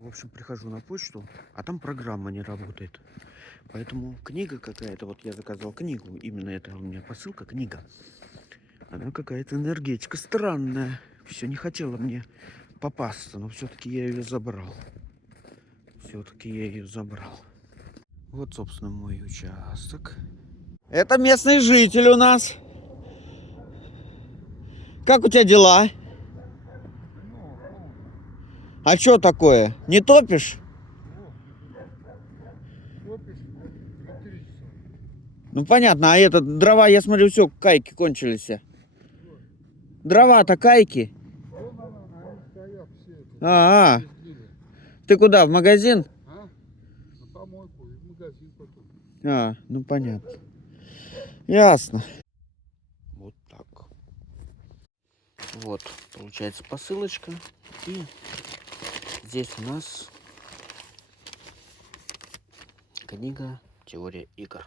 В общем, прихожу на почту, а там программа не работает. Поэтому книга какая-то, вот я заказал книгу, именно это у меня посылка, книга. Она какая-то энергетика странная. Все не хотела мне попасться, но все-таки я ее забрал. Все-таки я ее забрал. Вот, собственно, мой участок. Это местный житель у нас. Как у тебя дела? А что такое? Не топишь? Ну понятно, а это дрова, я смотрю, все, кайки кончились. Дрова-то кайки. А, ты куда, в магазин? На помойку и в магазин потом. Ну понятно. Ясно. Вот так. Вот, получается посылочка. И здесь у нас книга «Теория игр».